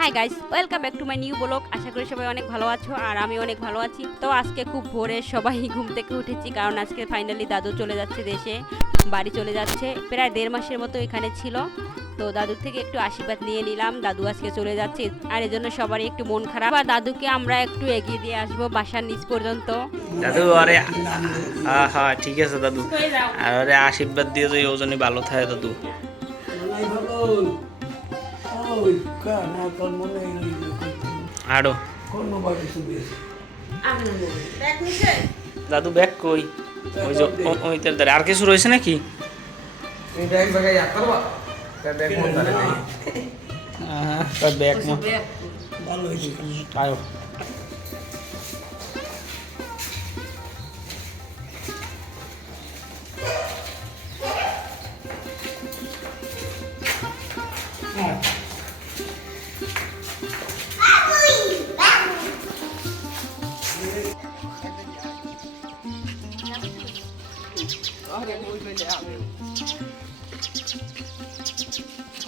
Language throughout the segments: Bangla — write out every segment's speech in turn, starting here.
High guys, welcome back to my new blog. আশা করি সবাই অনেক ভালো আছো আর আমি অনেক ভালো আছি। তো আজকে খুব ভোরে সবাই ঘুম থেকে উঠেছি, কারণ আজকে ফাইনালি দাদু চলে যাচ্ছে দেশে, বাড়ি চলে যাচ্ছে। প্রায় 1.5 মাসের মতো এখানে ছিল। তো দাদুর থেকে একটু আশীর্বাদ নিয়ে নিলাম, দাদু আজকে চলে যাচ্ছে আর এজন্য সবারই একটু মন খারাপ। আর দাদুকে আমরা একটু এগিয়ে দিয়ে আসবো বাসার নিচ পর্যন্ত। দাদু আরে হ্যাঁ ঠিক আছে দাদু, আর আরে আশীর্বাদ দিয়ে তো ওজনই ভালো থাকে দাদু। আরো দাদু ব্যাগ কই? ওই যে ওই তেল দাঁড়ে আর কিছু রয়েছে নাকি? ব্যাগ আয়ো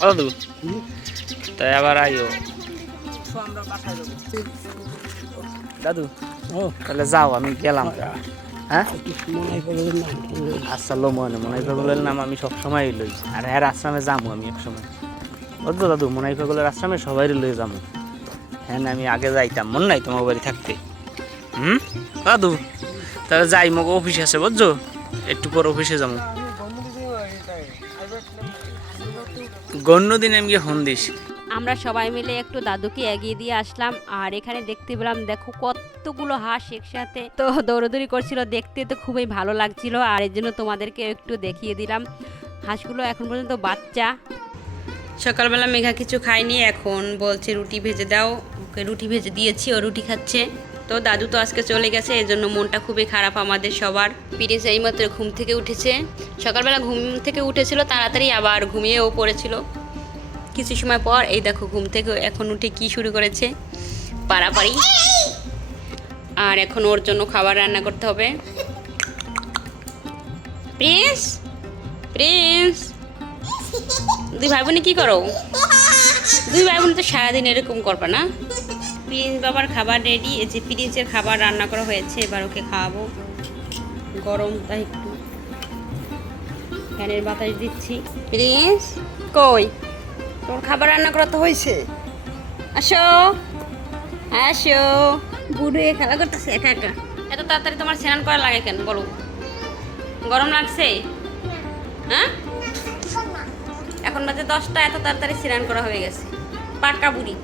দাদু, তাই আবার আইও দাদু। ও তাহলে যাও, আমি গেলাম। হ্যাঁ আচ্ছা লো মনাই ফাগুলের নাম আমি সবসময় লই, আর হ্যাঁ আশ্রমে যাবো আমি এক সময়, বুঝলো দাদু? মনাই ফাগুলের আশ্রমে সবাই লই যাবো। হ্যাঁ আমি আগে যাইতাম, মনে নাই তোমার বাড়ি থাকতে। দাদু তাহলে যাই, মগ অফিস আছে বুঝছো, একটু পর অফিসে যাবো। গণ্য দিন আমি গিয়ে ফোন দিস। আমরা সবাই মিলে একটু দাদুকে এগিয়ে দিয়ে আসলাম, আর এখানে দেখতে পেলাম দেখো কতগুলো হাঁস একসাথে তো দৌড়দৌড়ি করছিল, দেখতে তো খুবই ভালো লাগছিল। আর এর জন্য তোমাদেরকে একটু দেখিয়ে দিলাম। হাঁসগুলো এখন পর্যন্ত বাচ্চা। সকালবেলা মেঘা কিছু খায়নি, এখন বলছে রুটি ভেজে দাও। ওকে রুটি ভেজে দিয়েছি, ও রুটি খাচ্ছে। তো দাদু তো আজকে চলে গেছে, এই জন্য মনটা খুবই খারাপ আমাদের সবার। পিরিস এইমাত্র ঘুম থেকে উঠেছে, সকালবেলা ঘুম থেকে উঠেছিল তাড়াতাড়ি, আবার ঘুমিয়েও পড়েছিল কিছু সময় পর। এই দেখো ঘুম থেকে এখন উঠে কি শুরু করেছে, পাড়াপাড়ি। আর এখন ওর জন্য খাবার রান্না করতে হবে। প্রিন্স, প্রিন্স, দুই ভাই বোনে কি করো? দুই ভাই বোন তো সারাদিন এরকম করবে না। প্রিন্স বাবার খাবার রেডি, এই যে প্রিন্সের খাবার রান্না করা হয়েছে, এবার ওকে খাওয়াবো। গরম তাই একটু ফ্যানের বাতাস দিচ্ছি। প্রিন্স কই? তোর খাবার রান্না করা তো হয়েছে, আসো আসো। বুড়ো খেলা করতেছে একা একা। এত তাড়াতাড়ি তোমার স্নান করা লাগে কেন বলো? গরম লাগছে? হ্যাঁ এখন বাজে 10টা, এত তাড়াতাড়ি স্নান করা হয়ে গেছে। পাকা বুড়ি।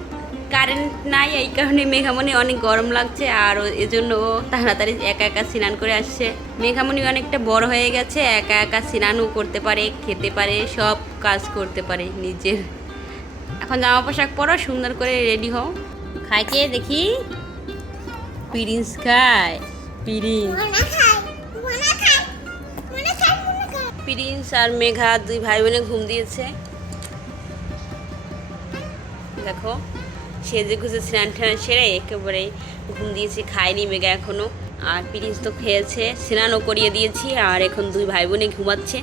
কারেন্ট নাই, এই কারণে মেঘামণি অনেক গরম লাগছে, আর এজন্য ও তাড়াতাড়ি একা একা স্নান করে আসছে। মেঘামণি অনেকটা বড় হয়ে গেছে, একা একা স্নানও করতে পারে, খেতে পারে, সব কাজ করতে পারে নিজের। এখন জামা পোশাক পরো, সুন্দর করে রেডি হও। খায় কে দেখি? প্রিন্স খায়। প্রিন্স আর মেঘা দুই ভাই বোনে ঘুম দিয়েছে। দেখো সেজে গুজে স্নান টান সেরে একেবারে ঘুম দিয়েছি, খায়নি মেঘা এখনো। আর প্রিন্স তো খেয়েছে, স্নানও করিয়ে দিয়েছি, আর এখন দুই ভাই বোনে ঘুমাচ্ছে।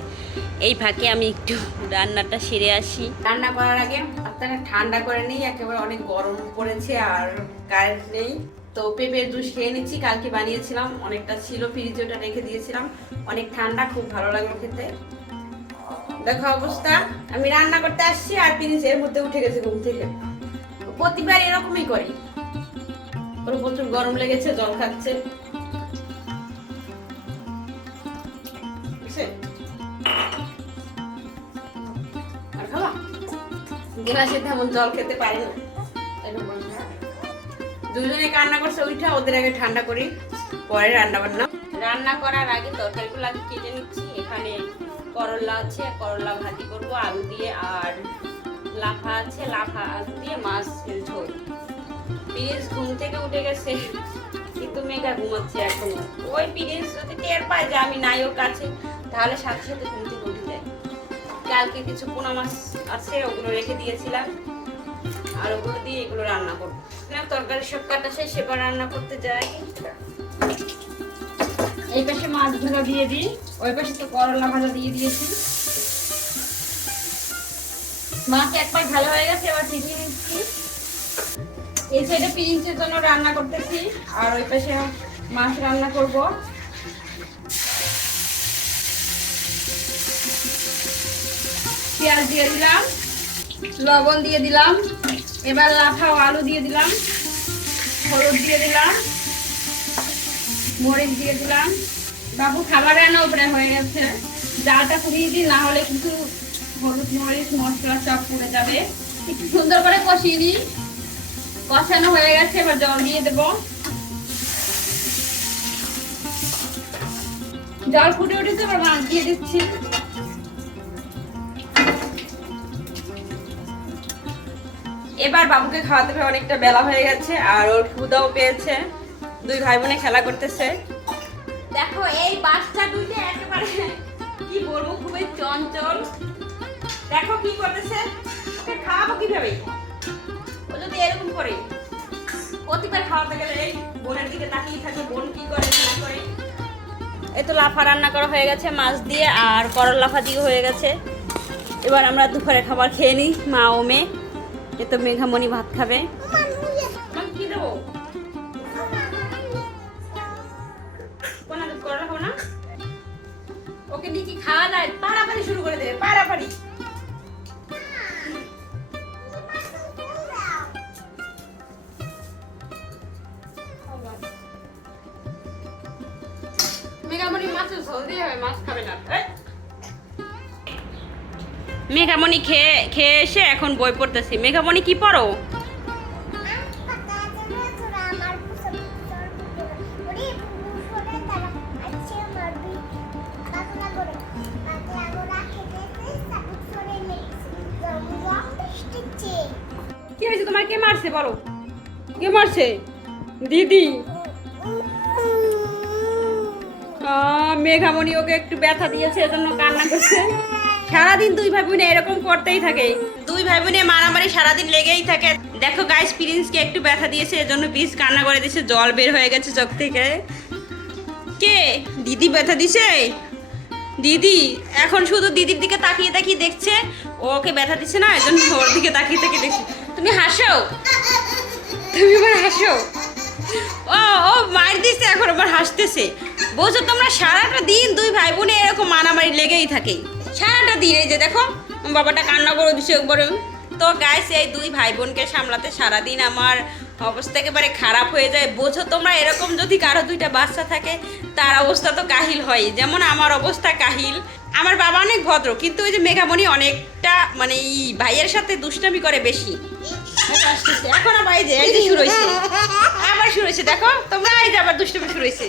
এই ফাঁকে আমি একটু রান্নাটা সেরে আসি। রান্না করার আগে আপনারা ঠান্ডা করে নিই, একেবারে অনেক গরম পড়েছে আর কারেন্ট নেই। তো পেঁপের জুস খেয়ে নিচ্ছি, কালকে বানিয়েছিলাম, অনেকটা ছিল ফ্রিজে, ওটা রেখে দিয়েছিলাম। অনেক ঠান্ডা, খুব ভালো লাগলো খেতে। দেখো অবস্থা, আমি রান্না করতে আসছি আর প্রিন্স এর মধ্যে উঠে গেছে ঘুম থেকে। প্রতিবার এরকমই করি, ওর প্রচুর গরম লেগেছে, জল খাচ্ছে। আর খাওয়া গ্লাসে তেমন জল খেতে পারি না, দুজনে কান্না করছে উঠা, ওদের আগে ঠান্ডা করি, পরে রান্না বান্না। রান্না করার আগে তরকারিগুলো আগে কেটে নিচ্ছি। এখানে করলা আছে, করলা ভাজি করবো আলু দিয়ে, আর লাফা আছে, লাফা আলু দিয়ে মাছ ঝোল। প্রিন্স ঘুম থেকে উঠে গেছে, কিন্তু মেঘা ঘুমাচ্ছে এখনো। ওই প্রিন্স যদি টের পায় যে আমি নাই ওর কাছে, তাহলে সাথে সাথে ঘুম থেকে উঠে যায়। কালকে কিছু পোনা মাছ আছে, ওগুলো রেখে দিয়েছিলাম, আর ওগুলো দিয়ে এগুলো রান্না করবো। তরকারি সব কাটা শেষ, সেবার রান্না করতে যাই। এই পাশে মাছগুলো দিয়ে দিই, ওই পাশে তো করলা ভাজা দিয়ে দিয়েছি। মাছ একবার ভালো হয়ে গেছে, এবার ঢেকে নিচ্ছি। এই সাইডে প্রিন্সের জন্য রান্না করতেছি আর ওই পাশে মাছ রান্না করব। পেঁয়াজ দিয়ে দিলাম, লবণ দিয়ে দিলাম, এবার লাফা ও আলু দিয়ে দিলাম, হলুদ দিয়ে দিলাম, মরিচ দিয়ে দিলাম। বাবু খাবার রান্না উপরে হয়ে গেছে, জালটা ফুরিয়ে দিই, না হলে কিন্তু হলুদ মরিচ মশলা সব পুড়ে যাবে। একটু সুন্দর করে কষিয়ে নিই। কষানো হয়ে গেছে, এবার জল দিয়ে দেব। জল ফুটে উঠেছে, এবার মাছ দিয়ে দিচ্ছি। এবার বাবুকে খাওয়াতে হবে, অনেকটা বেলা হয়ে গেছে আর ওর ক্ষুধাও পেয়েছে। দুই ভাই বোনে খেলা করতেছে। দেখো এই বাচ্চা দুইটা একেবারে কি বলবো, খুবই চঞ্চল। দেখো কি করতেছে, ওকে খাওয়াবো কিভাবে? ও যদি এরকম করে প্রতিবার খাওয়াতে গেলে এই বোনের দিকে তাকিয়ে থাকে, বোন কি করে না করে। এই তো লাফা রান্না করা হয়ে গেছে মাছ দিয়ে, আর করল লাফা দিয়ে হয়ে গেছে। এবার আমরা দুপুরে খাবার খেয়ে নিই, মা ও মেয়ে। এ তো মেঘামণি ভাত খাবে। কি দেবো? করলা খাবো না? ওকে দিয়ে কি খাওয়া যায়? পাড়াপাড়ি শুরু করে দেবে, পাড়াপাড়ি। মেঘামণি মাছের ঝোল দিয়ে হবে, মাছ খাবে না। মেঘামণি খেয়ে এসে এখন বই পড়তেছি। মেঘামণি কি পড়ো? কি হয়েছে তোমার? কে মারছে বলো? কে মারছে? দিদি। মেঘামণি ওকে একটু ব্যথা দিয়েছে, এজন্য কান্না করছে। সারাদিন দুই ভাই বোনে এরকম করতেই থাকে, দুই ভাই বোনে মারামারি সারাদিন লেগেই থাকে। দেখো গাইস, প্রিন্সকে একটু ব্যথা দিয়েছে, এজন্য প্রিন্স কান্না করে দিয়েছে, জল বের হয়ে গেছে চোখ থেকে। কে? দিদি ব্যথা দিছে? দিদি এখন শুধু দিদির দিকে তাকিয়ে তাকিয়ে দেখছে, ওকে ব্যথা দিচ্ছে না, এজন্য ওর দিকে তাকিয়ে তাকিয়ে দেখছে। তুমি হাসো, তুমি আবার হাসো। ও ও মার দিচ্ছে, এখন আবার হাসতেছে। বোঝো তোমরা, সারাটা দিন দুই ভাই বোনে এরকম মারামারি লেগেই থাকে সারাটা দিন। এই যে দেখো বাবাটা কান্না করে দিচ্ছে একবারে। তো গাইস, এই দুই ভাই বোনকে সামলাতে সারাদিন আমার অবস্থা একেবারে খারাপ হয়ে যায়। বোঝো তোমরা, এরকম যদি কারো দুইটা বাচ্চা থাকে তার অবস্থা তো কাহিল হয়, যেমন আমার অবস্থা কাহিল। আমার বাবা অনেক ভদ্র, কিন্তু ওই যে মেঘামণি অনেকটা মানে এই ভাইয়ের সাথে দুষ্টামি করে বেশি। এখন আবার এই যে শুরু হয়েছে, আবার শুরু হয়েছে। দেখো তোমরা, এই যে আবার দুষ্টামি শুরু হয়েছে।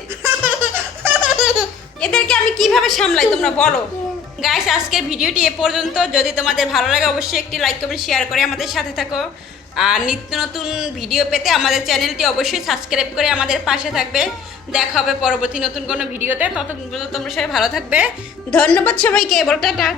এদেরকে আমি কিভাবে সামলাই তোমরা বলো। গাইস, আজকের ভিডিওটি এ পর্যন্ত। যদি তোমাদের ভালো লাগে অবশ্যই একটি লাইক কমেন্ট শেয়ার করে আমাদের সাথে থাকো। আর নিত্য নতুন ভিডিও পেতে আমাদের চ্যানেলটি অবশ্যই সাবস্ক্রাইব করে আমাদের পাশে থাকবে। দেখা হবে পরবর্তী নতুন কোনো ভিডিওতে। ততক্ষণ পর্যন্ত তোমরা সবাই ভালো থাকবে। ধন্যবাদ সবাইকে, বলো টাটা।